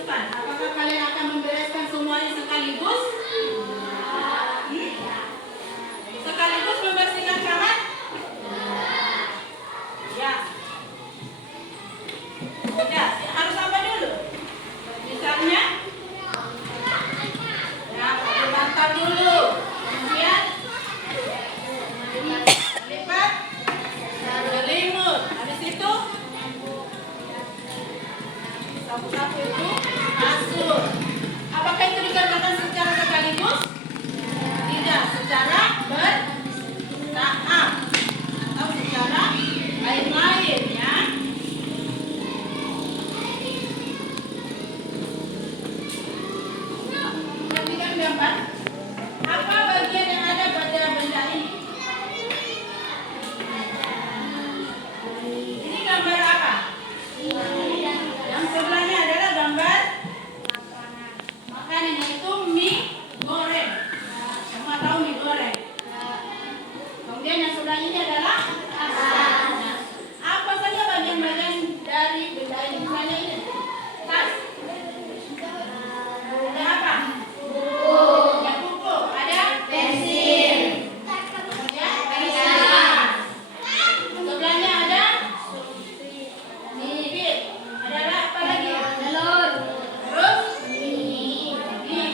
depan. Apakah kalian akan membereskan semuanya sekaligus? Sekaligus membersihkan kamar? Ya. Sudah, harus apa dulu? Misalnya, ya, pakai bantal dulu. Kemudian lipat, selimut. Habis itu sapu-sapu itu kasur. Apakah itu dikerjakan secara sekaligus? Tidak, secara bertahap atau secara lain-lain ya. Perhatikan gambar. Apa bagian yang ada pada benda ini? Ini gambar apa? Yang sebelahnya adalah gambar makanan, yaitu mie goreng. Semua tahu mie goreng. Kemudian yang sebelahnya ini adalah apa saja bagian-bagian dari benda ini? Misalnya ini tas. Ada apa? Ada buku. Ada pensil. Kemudian gelas. Sebelahnya ada bibit. Ada apa lagi? Telur. Terus ini ada.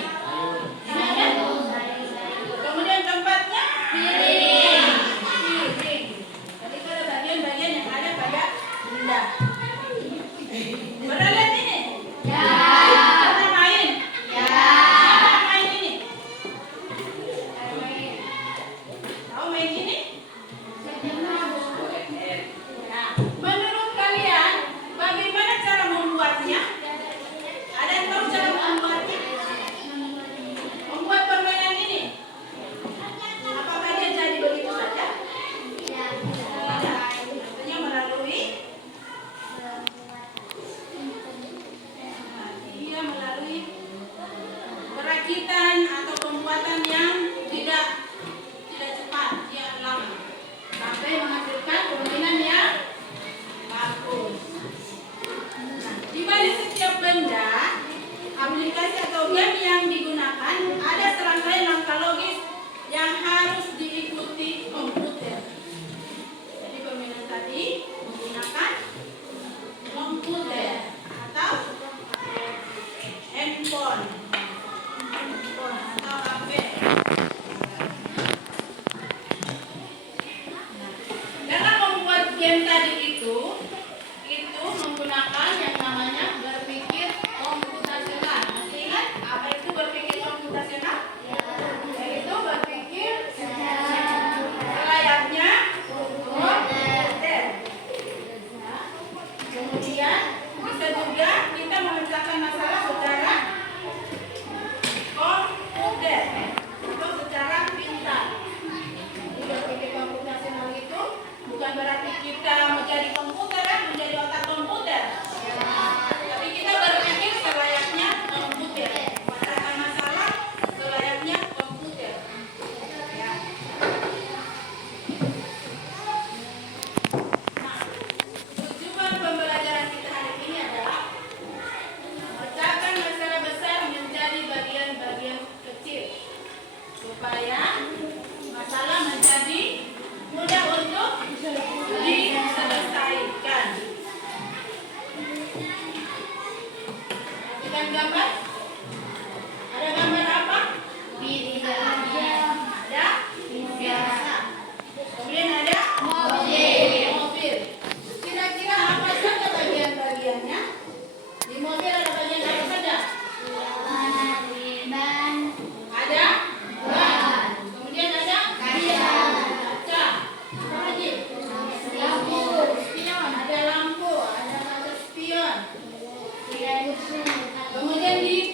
Kemudian tempatnya piring. Jadi ada bagian-bagian yang ada pada benda. Pernah lihat ini? Ya. Pernah main? Ya. Siapa main ini? Tahu main ini? Nah, menurut kalian bagaimana cara membuatnya? Ada yang tahu cara membuatnya? Membuat permainan ini? Apakah dia jadi begitu saja? Tidak. Tentunya melalui perakitan atau pembuatan yang tidak cepat, dia lama, sampai menghasilkan permainan yang bagus. Nah, di balik setiap benda, aplikasi atau game yang digunakan ada serangkaian langkah logis yang harus diikuti komputer. Jadi permainan tadi menggunakan komputer atau handphone atau HP. Dalam membuat game tadi itu menggunakan yang namanya berpikir komputasional. Masih ingat apa itu berpikir komputasional? Yaitu berpikir selayaknya komputer. Kemudian bisa juga kita memecahkan masalah secara komputer atau secara pintar. Jadi berpikir komputasional itu bukan berarti kita menjadi komputer, menjadi otak komputer. Tapi kita berpikir selayaknya komputer, memecahkan masalah selayaknya komputer. Ya. Nah, tujuan pembelajaran kita hari ini adalah memecahkan masalah besar menjadi bagian-bagian kecil supaya masalah menjadi mudah untuk diselesaikan. Perhatikan gambar. Ada gambar apa? Ada biasa. Kemudian ada mobil. Kira-kira apa saja bagian-bagiannya? Di mobil ada bagian apa saja? Ada ban. Kemudian ada kaca. Apa lagi? Spion. Ada lampu. Ada kaca spion. Kemudian di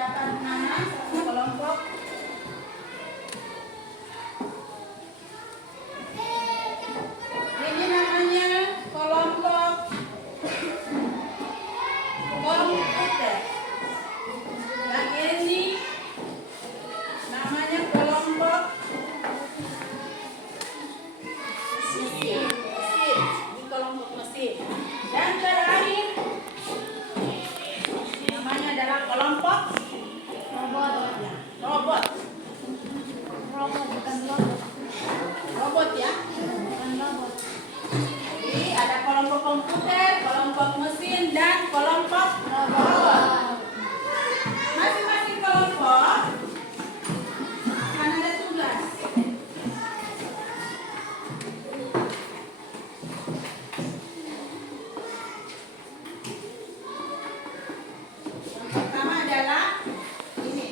dapat nama satu kelompok. Ini namanya kelompok komputer. Yang ini namanya kelompok mesin. Ini kelompok mesin. Dan terakhir namanya adalah kelompok robot. Robot. Robot bukan robot. Robot ya. Bukan robot. Jadi ada kelompok komputer, kelompok mesin, dan kelompok robot. Masing-masing kelompok akan ada tugas. Yang pertama adalah ini.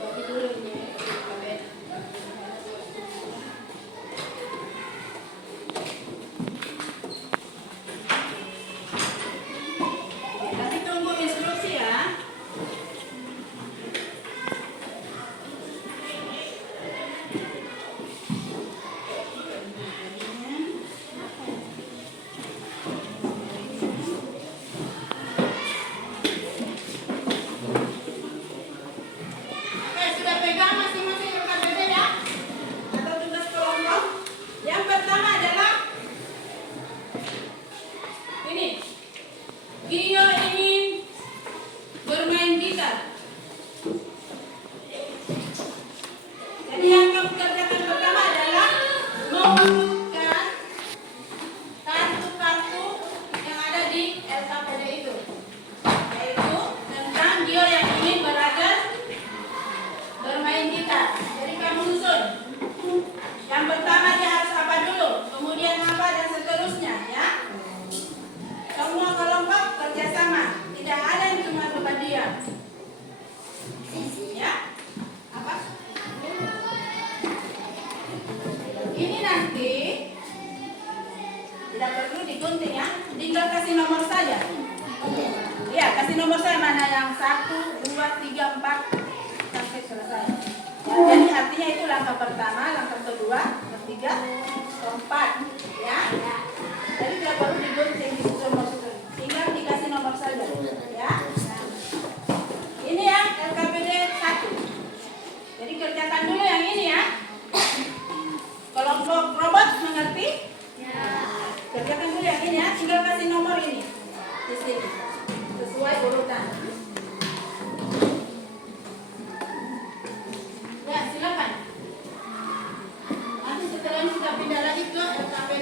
Bagi dulu ini. Nanti tunggu instruksi ya. Oke, sudah pegang masing-masing RKBD ya? Atau tugas kelompok. Yang pertama adalah ini. Gio ingin bermain gitar. Jadi yang kamu kerjakan pertama adalah mengurutkan kartu-kartu yang ada di LKPD itu. Yaitu tentang Gio yang ingin belajar bermain gitar. Jadi kamu susun. Yang pertama dia harus apa dulu, kemudian apa dan seterusnya ya. Semua kelompok kerjasama, tidak ada yang cuma bukan dia. Ya, apa? Ini nanti tidak perlu digunting ya, tinggal kasih nomor saja. Ya, kasih nomor saya mana yang 1, 2, 3, 4 sampai selesai. Ya, jadi artinya itu langkah pertama, langkah kedua, ketiga, keempat, ya. Jadi tidak perlu digunting, disusun, tinggal dikasih nomor saja, ya. Ini ya LKPD 1. Jadi kerjakan dulu yang ini ya. Kelompok robot mengerti? Ya. Kerjakan dulu yang ini ya, tinggal kasih nomor ini di sini sesuai urutan. Ya, silakan. Nanti setelah ini kita pindah lagi ke LKPD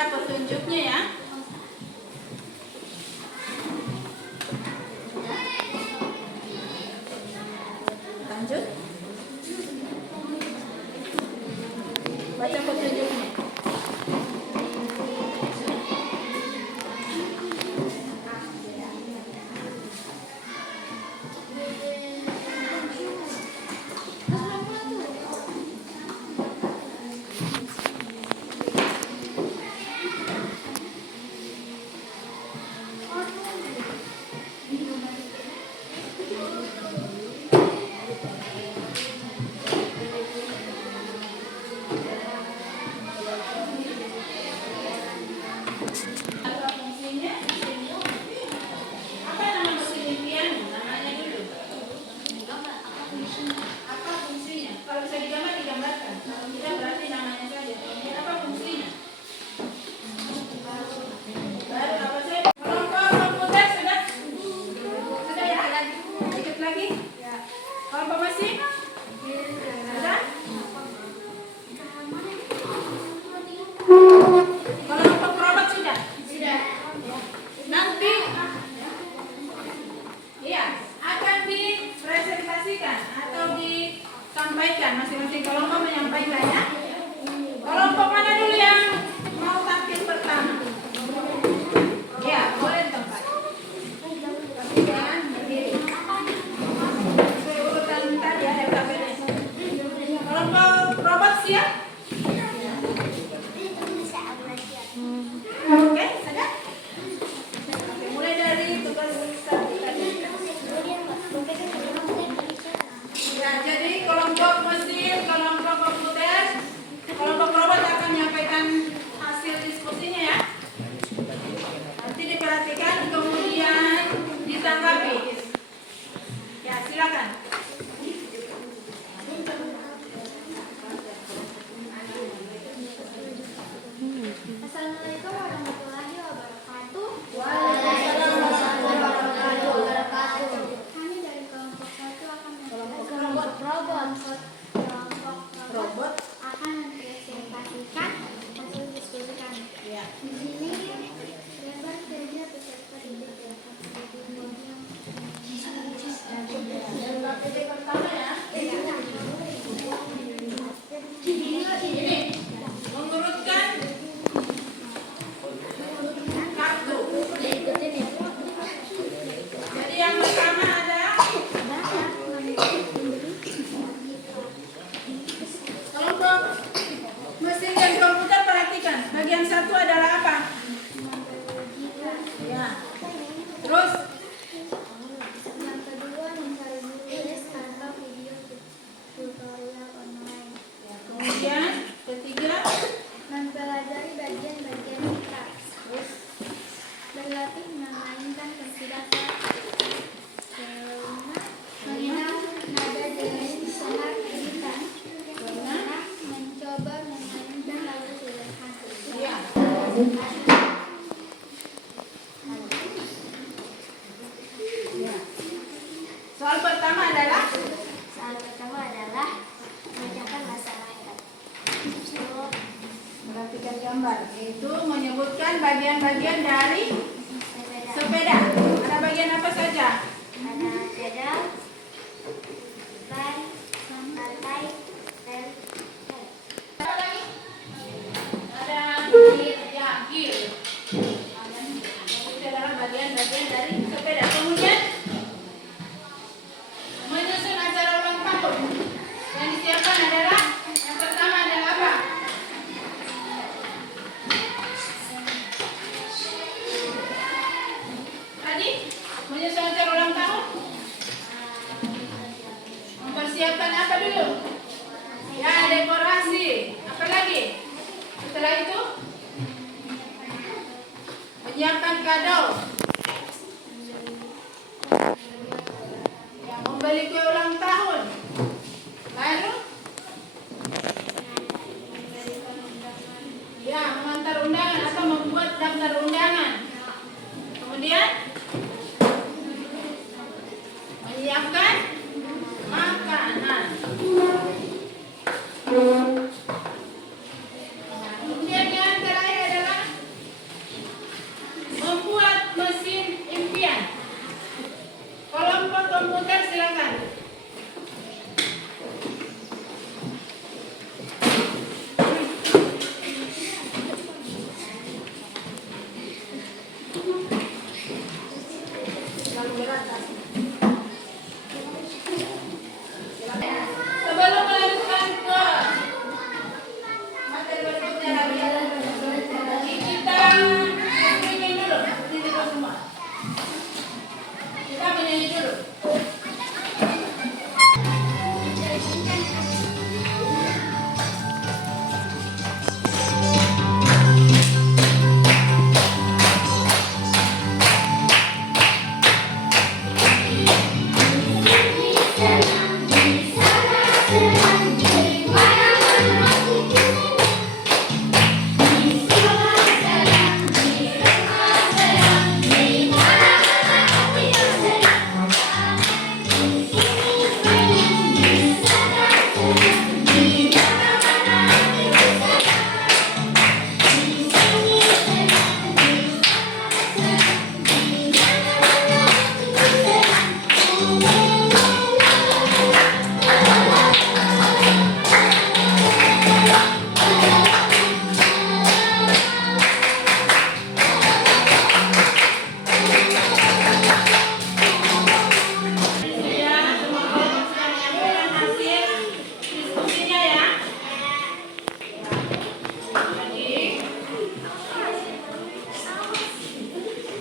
cara petunjuknya ya. Lanjut. Baca petunjuknya. Apa fungsinya? Apa nama mesin impian? Namanya dulu. Apa fungsinya? Kalau bisa digambar, digambarkan. Kalau tidak, berarti namanya saja. Ini apa fungsinya? Baru apa saya? Kelompok komputer sudah? Sudah ya? Dikit lagi? Kelompok mesin? Sudah? Kelompok robot sudah? Sudah. Nanti ya akan dipresentasikan atau disampaikan, masing-masing kelompok menyampaikan ya. Kelompok mana dulu yang mau tampil pertama? Ya, boleh tempat. Tapi jangan berdiri. Sesuai urutan tadi ya, alfabetnya. Kelompok robot siap? Oke, ada? Oke, mulai dari tugas satu tadi. Ya, jadi kelompok mesin, kelompok komputer, kelompok robot akan menyampaikan hasil diskusinya ya. Nanti diperhatikan, kemudian ditanggapi. Ya, silakan. Assalamualaikum warahmatullahi wabarakatuh. Waalaikumsalam warahmatullahi wabarakatuh. Kami dari kelompok 1 akan kelompok robot. Kelompok robot akan mempresentasikan hasil diskusi kami. Ya. Di sini lebar kerja peserta didik dan LKPD pertama ya. Ini mengurutkan kartu. Jadi yang pertama ada kelompok mesin dan komputer, perhatikan. Bagian satu adalah apa? Ya. Terus yang kedua mencari nulis atau video tutorial online. kemudian ketiga Mempelajari bagian-bagian kita. Berlatih memainkan kunci dasar. Kelima, mengenal nada dengan senar kita. Kelima, mencoba memainkan lagu sederhana. ya. Ya. Soal pertama adalah Soal pertama adalah mengucapkan masalah. perhatikan gambar, yaitu menyebutkan bagian-bagian dari Sepeda. sepeda. Ada bagian apa saja? Ada pedal, ban, rantai, rem. Apa lagi? Ada gear, ya gear. Itu adalah bagian-bagian dari sepeda. Kemudian menyusun acara ulang tahun. Yang disiapkan adalah yang pertama adalah apa? Tadi menyusun acara ulang tahun. Mempersiapkan apa dulu? Ya, dekorasi. Apa lagi? Setelah itu menyiapkan kado. Ya, membeli kue ulang tahun. Lalu ya, mengantar undangan atau membuat daftar undangan. Kemudian menyiapkan makanan. Kemudian yang terakhir adalah Sebelum melanjutkan ke materi berikutnya lagi, kita menyanyi dulu. Ini semua. Kita menyanyi dulu.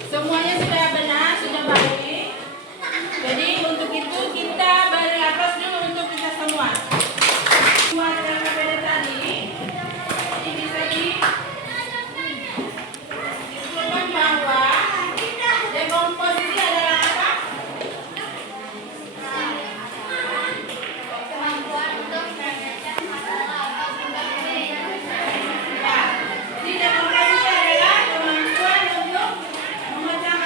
Semuanya sudah benar, sudah baik. Jadi untuk itu kita beri aplaus dulu untuk kita semua. Semua dalam materi tadi ini bisa disimpulkan bahwa dekomposisi adalah apa? Ya, jadi dekomposisi adalah kemampuan untuk memecah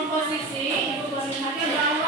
komposisi, Ibu perlihatkan bahwa